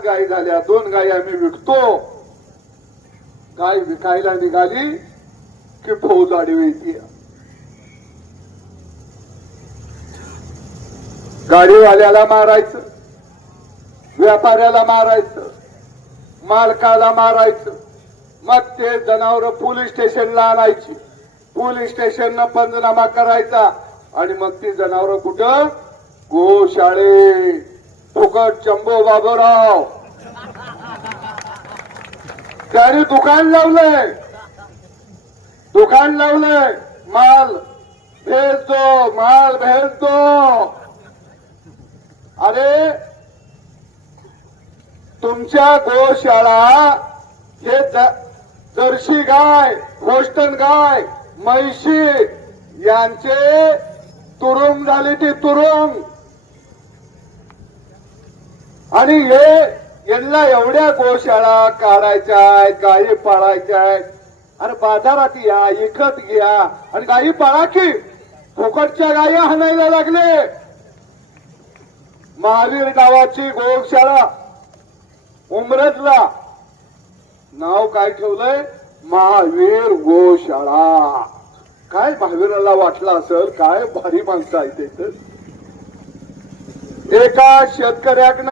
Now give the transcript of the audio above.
5 गायी झाल्या, 2 गायी आम्ही विकतो. गाय विकायला निघाली की फौज आडवी येते. गाडीवाल्याला मारायचं, व्यापाऱ्याला मारायचं, मालकाला मारायचं. मग ते जनावर पोलीस स्टेशनला आणायची, पोलीस स्टेशननं पंचनामा करायचा आणि मग ती जनावर कुठं? गोशाळे. फुकट शंभो बाबूराव त्याने दुकान लावलंय, दुकान लावलंय. माल भेज दो, माल भेज दो. अरे तुमच्या गोशाळा हे जर्सी गाय, होस्टन गाय, म्हैशी यांचे तुरुंग झाले, ते तुरुंग. आणि हे यांना एवढ्या गोशाळा काढायच्या आहेत, गायी पाळायच्या आहेत. अरे बाजारात या, विकत घ्या आणि गायी पाळा की. फुकटच्या गायी हाणायला लागले. महावीर नावाची गोशाळा उमरजला, नाव काय ठेवलंय? महावीर गोशाळा. काय महावीराला वाटलं असेल, काय भारी माणसं आहेत. एका शेतकऱ्याकडनं